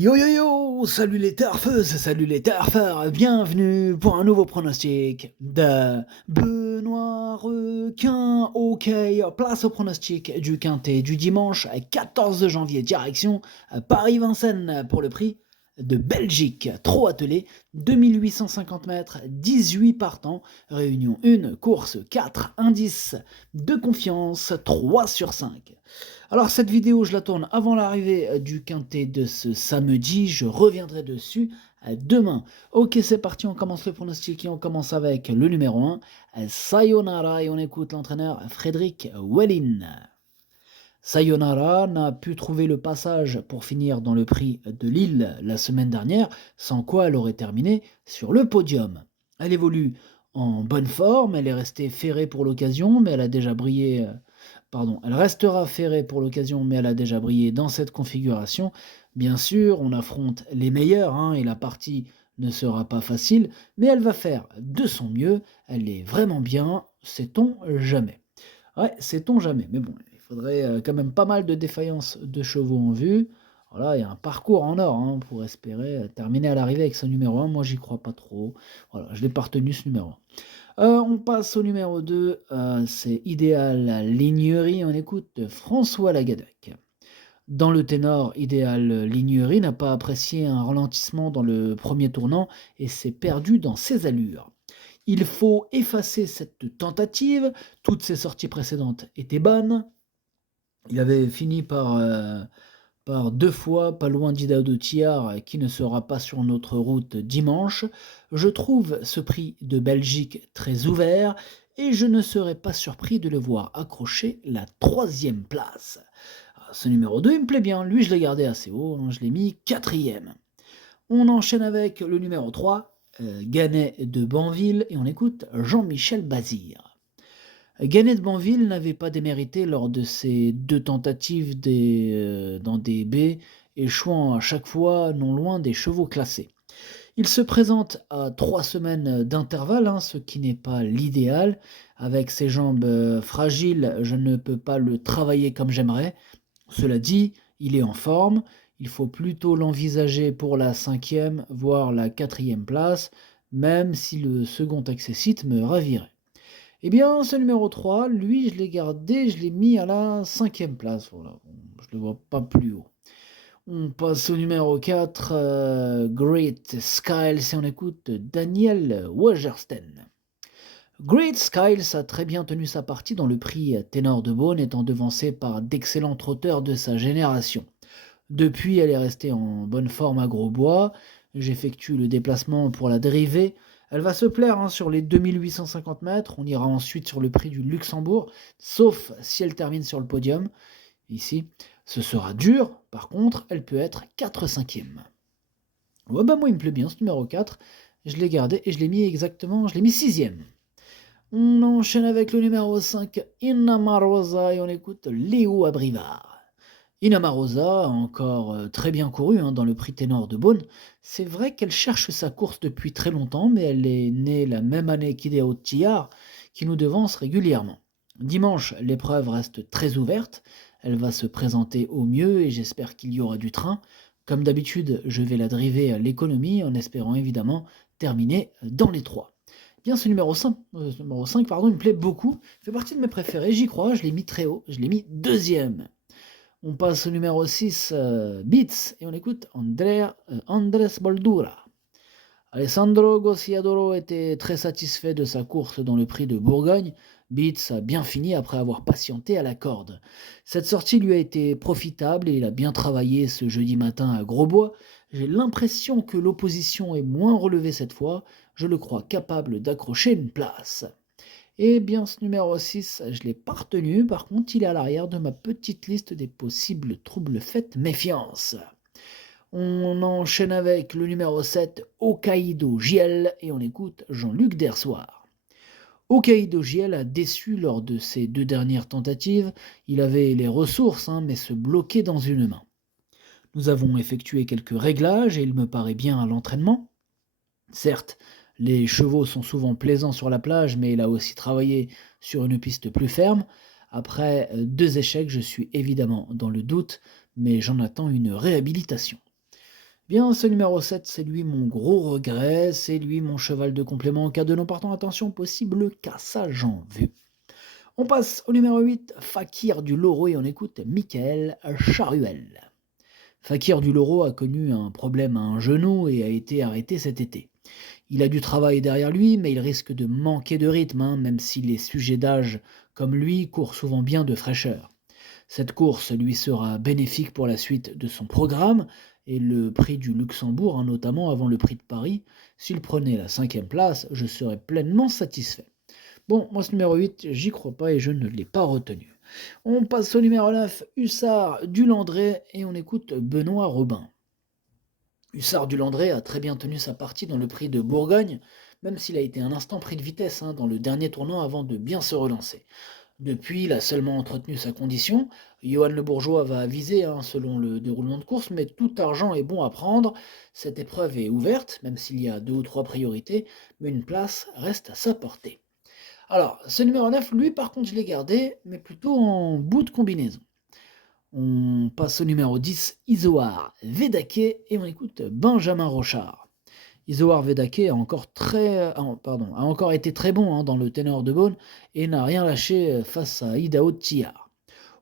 Yo yo yo, salut les turfeuses, salut les turfeurs, bienvenue pour un nouveau pronostic de Benoît Requin. Ok, place au pronostic du quintet du dimanche 14 janvier, direction Paris-Vincennes pour le prix de Belgique. Trop attelé, 2850 mètres, 18 partants, réunion 1, course 4, indice de confiance 3 sur 5. Alors cette vidéo, je la tourne avant l'arrivée du quintet de ce samedi, je reviendrai dessus demain. Ok, c'est parti, on commence le pronostic et on commence avec le numéro 1, Sayonara, et on écoute l'entraîneur Frédéric Wellin. Sayonara n'a pu trouver le passage pour finir dans le prix de Lille la semaine dernière, sans quoi elle aurait terminé sur le podium. Elle évolue en bonne forme, elle est restée ferrée pour l'occasion, mais elle a déjà brillé. Elle restera ferrée pour l'occasion, mais elle a déjà brillé dans cette configuration. Bien sûr, on affronte les meilleurs, et la partie ne sera pas facile, mais elle va faire de son mieux. Elle est vraiment bien, sait-on jamais. Ouais, sait-on jamais. Mais bon, il faudrait quand même pas mal de défaillances de chevaux en vue. Voilà, il y a un parcours en or pour espérer terminer à l'arrivée avec ce numéro 1. Moi, j'y crois pas trop. Voilà, je l'ai pas retenu ce numéro 1. On passe au numéro 2. C'est Idéal Lignerie. On écoute François Lagadec. Dans le ténor, Idéal Lignerie n'a pas apprécié un ralentissement dans le premier tournant et s'est perdu dans ses allures. Il faut effacer cette tentative. Toutes ses sorties précédentes étaient bonnes. Il avait fini par 2 fois pas loin d'Idao Thiard qui ne sera pas sur notre route dimanche. Je trouve ce prix de Belgique très ouvert et je ne serais pas surpris de le voir accrocher la 3e place. Ce numéro 2, il me plaît bien. Lui, je l'ai gardé assez haut. Je l'ai mis 4e. On enchaîne avec le numéro 3, Gannet de Banville, et on écoute Jean-Michel Bazir. Gannet de Banville n'avait pas démérité lors de ses 2 tentatives dans des baies, échouant à chaque fois non loin des chevaux classés. Il se présente à 3 semaines d'intervalle, ce qui n'est pas l'idéal. Avec ses jambes fragiles, je ne peux pas le travailler comme j'aimerais. Cela dit, il est en forme. Il faut plutôt l'envisager pour la 5e, voire la 4e place, même si le second accessite me ravirait. Eh bien, ce numéro 3, lui, je l'ai gardé, je l'ai mis à la 5e place. Voilà, je ne le vois pas plus haut. On passe au numéro 4, Great Skiles, et on écoute Daniel Wagersten. Great Skiles a très bien tenu sa partie dans le prix Ténor de Beaune, étant devancé par d'excellents trotteurs de sa génération. Depuis, elle est restée en bonne forme à Grosbois. J'effectue le déplacement pour la dérivée. Elle va se plaire sur les 2850 mètres. On ira ensuite sur le prix du Luxembourg, sauf si elle termine sur le podium. Ici, ce sera dur. Par contre, elle peut être 4/5e. Ouais, moi, il me plaît bien ce numéro 4. Je l'ai gardé et je l'ai mis 6e. On enchaîne avec le numéro 5, Inamarosa, et on écoute Léo Abrivard. Inamarosa a encore très bien couru dans le prix Ténor de Beaune. C'est vrai qu'elle cherche sa course depuis très longtemps, mais elle est née la même année qu'Ideo Thiard, qui nous devance régulièrement. Dimanche, l'épreuve reste très ouverte. Elle va se présenter au mieux et j'espère qu'il y aura du train. Comme d'habitude, je vais la driver à l'économie en espérant évidemment terminer dans les 3. Bien, ce numéro 5, il me plaît beaucoup. Il fait partie de mes préférés, j'y crois, je l'ai mis très haut, je l'ai mis 2e. On passe au numéro 6, Beats, et on écoute Andrés Boldura. Alessandro Gociadoro était très satisfait de sa course dans le prix de Bourgogne. Beats a bien fini après avoir patienté à la corde. Cette sortie lui a été profitable et il a bien travaillé ce jeudi matin à Grosbois. J'ai l'impression que l'opposition est moins relevée cette fois. Je le crois capable d'accrocher une place. Eh bien, ce numéro 6, je ne l'ai pas retenu. Par contre, il est à l'arrière de ma petite liste des possibles troubles. Faites méfiance. On enchaîne avec le numéro 7, Hokkaido Giel, et on écoute Jean-Luc Dersoir. Hokkaido Giel a déçu lors de ses 2 dernières tentatives. Il avait les ressources, mais se bloquait dans une main. Nous avons effectué quelques réglages et il me paraît bien à l'entraînement. Certes, les chevaux sont souvent plaisants sur la plage, mais il a aussi travaillé sur une piste plus ferme. Après 2 échecs, je suis évidemment dans le doute, mais j'en attends une réhabilitation. Bien, ce numéro 7, c'est lui mon gros regret, c'est lui mon cheval de complément en cas de non partant. Attention, possible cassage en vue. On passe au numéro 8, Fakir du Loro et on écoute Michael Charuel. Fakir du Loro a connu un problème à un genou et a été arrêté cet été. Il a du travail derrière lui, mais il risque de manquer de rythme, même si les sujets d'âge comme lui courent souvent bien de fraîcheur. Cette course lui sera bénéfique pour la suite de son programme et le prix du Luxembourg, notamment avant le prix de Paris. S'il prenait la 5e place, je serais pleinement satisfait. Bon, moi ce numéro 8, j'y crois pas et je ne l'ai pas retenu. On passe au numéro 9, Hussard du Landré et on écoute Benoît Robin. Hussard du Landré a très bien tenu sa partie dans le prix de Bourgogne, même s'il a été un instant pris de vitesse dans le dernier tournant avant de bien se relancer. Depuis, il a seulement entretenu sa condition. Johan Le Bourgeois va aviser selon le déroulement de course, mais tout argent est bon à prendre. Cette épreuve est ouverte, même s'il y a 2 ou 3 priorités, mais une place reste à sa portée. Alors, ce numéro 9, lui par contre je l'ai gardé, mais plutôt en bout de combinaison. On passe au numéro 10, Isoar Vedake, et on écoute Benjamin Rochard. Isoar Vedake a encore été très bon dans le ténor de Beaune et n'a rien lâché face à Idaho Tillard.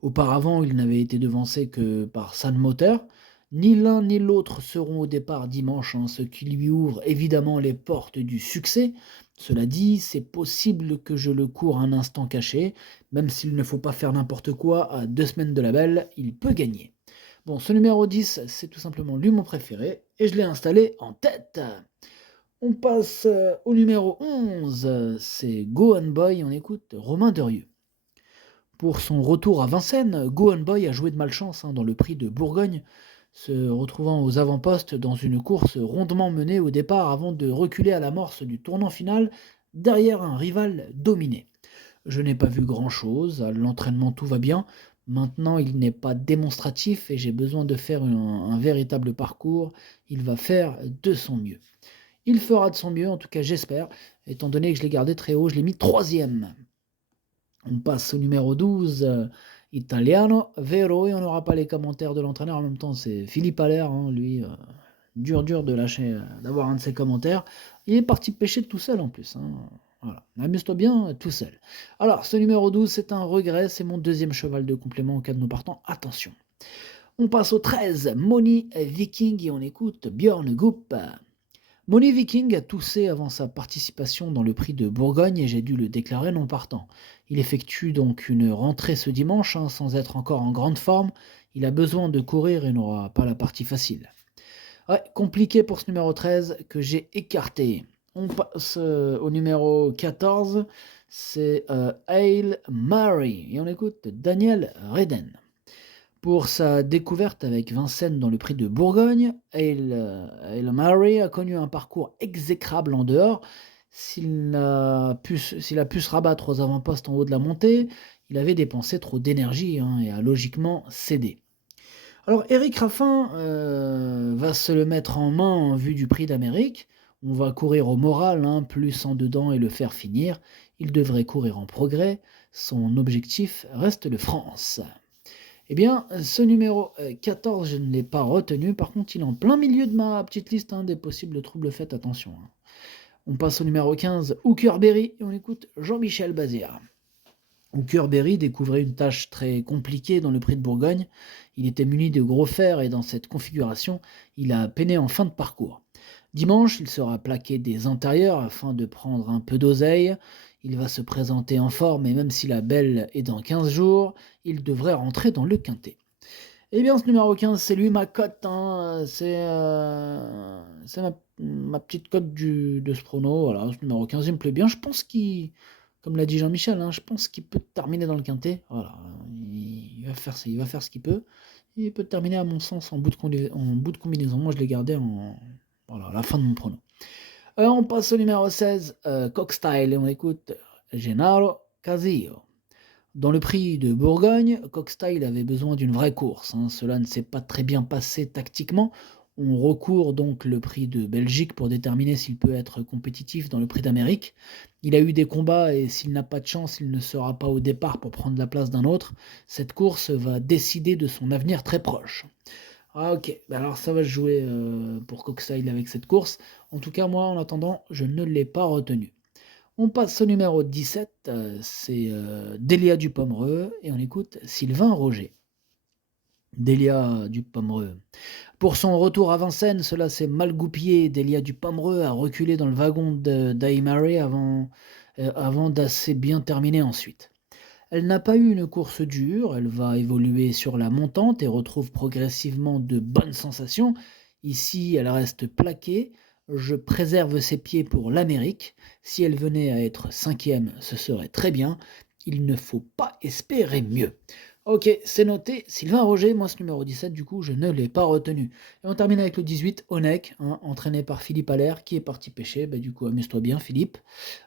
Auparavant, il n'avait été devancé que par San Moteur. Ni l'un ni l'autre seront au départ dimanche, ce qui lui ouvre évidemment les portes du succès. Cela dit, c'est possible que je le cours un instant caché, même s'il ne faut pas faire n'importe quoi, à 2 semaines de la belle, il peut gagner. Bon, ce numéro 10, c'est tout simplement lui mon préféré, et je l'ai installé en tête. On passe au numéro 11, c'est Go On Boy, on écoute Romain Derieux. Pour son retour à Vincennes, Go On Boy a joué de malchance dans le prix de Bourgogne, se retrouvant aux avant-postes dans une course rondement menée au départ avant de reculer à l'amorce du tournant final derrière un rival dominé. Je n'ai pas vu grand-chose, à l'entraînement tout va bien, maintenant il n'est pas démonstratif et j'ai besoin de faire un véritable parcours, il va faire de son mieux. Il fera de son mieux, en tout cas j'espère, étant donné que je l'ai gardé très haut, je l'ai mis 3e. On passe au numéro 12, Italiano Vero, et on n'aura pas les commentaires de l'entraîneur. En même temps, c'est Philippe Allaire, lui, dur de lâcher, d'avoir un de ses commentaires. Il est parti pêcher tout seul en plus. Voilà, amuse-toi bien tout seul. Alors, ce numéro 12, c'est un regret, c'est mon 2e cheval de complément au cas de nos partants. Attention. On passe au 13, Money Viking, et on écoute Björn Goop. Money Viking a toussé avant sa participation dans le prix de Bourgogne et j'ai dû le déclarer non partant. Il effectue donc une rentrée ce dimanche, sans être encore en grande forme. Il a besoin de courir et n'aura pas la partie facile. Ouais, compliqué pour ce numéro 13 que j'ai écarté. On passe au numéro 14, c'est Hail Mary et on écoute Daniel Reden. Pour sa découverte avec Vincennes dans le prix de Bourgogne, Hail Mary a connu un parcours exécrable en dehors. S'il a pu se rabattre aux avant-postes en haut de la montée, il avait dépensé trop d'énergie et a logiquement cédé. Alors Eric Raffin va se le mettre en main en vue du prix d'Amérique. On va courir au moral, plus en dedans et le faire finir. Il devrait courir en progrès. Son objectif reste le France. Eh bien, ce numéro 14, je ne l'ai pas retenu. Par contre, il est en plein milieu de ma petite liste des possibles troubles faits. Attention. On passe au numéro 15, Hooker Berry, et on écoute Jean-Michel Bazir. Hooker Berry découvrait une tâche très compliquée dans le prix de Bourgogne. Il était muni de gros fers et dans cette configuration, il a peiné en fin de parcours. Dimanche, il sera plaqué des intérieurs afin de prendre un peu d'oseille. Il va se présenter en forme et même si la belle est dans 15 jours, il devrait rentrer dans le quintet. Eh bien, ce numéro 15, c'est lui ma cote. C'est ma petite cote de ce prono. Voilà, ce numéro 15, il me plaît bien. Je pense comme l'a dit Jean-Michel, je pense qu'il peut terminer dans le quintet. Voilà, il va faire ce qu'il peut. Il peut terminer, à mon sens, en bout de combinaison. Moi, je l'ai gardé à la fin de mon prono. On passe au numéro 16, Cockstyle, et on écoute Gennaro Casillo. Dans le prix de Bourgogne, Cockstyle avait besoin d'une vraie course. Cela ne s'est pas très bien passé tactiquement. On recourt donc le prix de Belgique pour déterminer s'il peut être compétitif dans le prix d'Amérique. Il a eu des combats et s'il n'a pas de chance, il ne sera pas au départ pour prendre la place d'un autre. Cette course va décider de son avenir très proche. Ah OK, bah, alors ça va se jouer, pour Coxside avec cette course. En tout cas, moi, en attendant, je ne l'ai pas retenu. On passe au numéro 17, c'est, Délia Dupomereux et on écoute Sylvain Roger. Délia Dupomereux. Pour son retour à Vincennes, cela s'est mal goupillé. Délia Dupomereux a reculé dans le wagon de d'Aimare avant d'assez bien terminer ensuite. Elle n'a pas eu une course dure, elle va évoluer sur la montante et retrouve progressivement de bonnes sensations. Ici, elle reste plaquée. Je préserve ses pieds pour l'Amérique. Si elle venait à être cinquième, ce serait très bien. Il ne faut pas espérer mieux. Ok, c'est noté. Sylvain Roger, moi ce numéro 17, du coup, je ne l'ai pas retenu. Et on termine avec le 18, Onek, hein, entraîné par Philippe Allaire, qui est parti pêcher. Bah, du coup, amuse-toi bien, Philippe.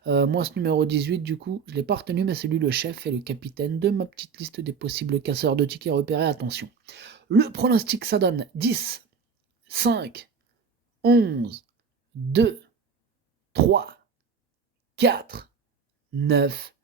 Moi, ce numéro 18, du coup, je ne l'ai pas retenu, mais c'est lui le chef et le capitaine de ma petite liste des possibles casseurs de tickets repérés. Attention. Le pronostic, ça donne 10, 5, 11, 2, 3, 4, 9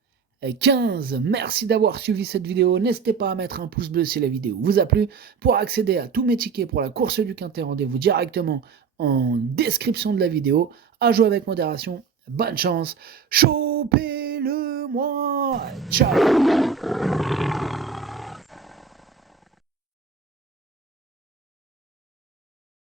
et 15. Merci d'avoir suivi cette vidéo. N'hésitez pas à mettre un pouce bleu si la vidéo vous a plu. Pour accéder à tous mes tickets pour la course du Quintet, rendez-vous directement en description de la vidéo. À jouer avec modération. Bonne chance. Chopez-le moi. Ciao.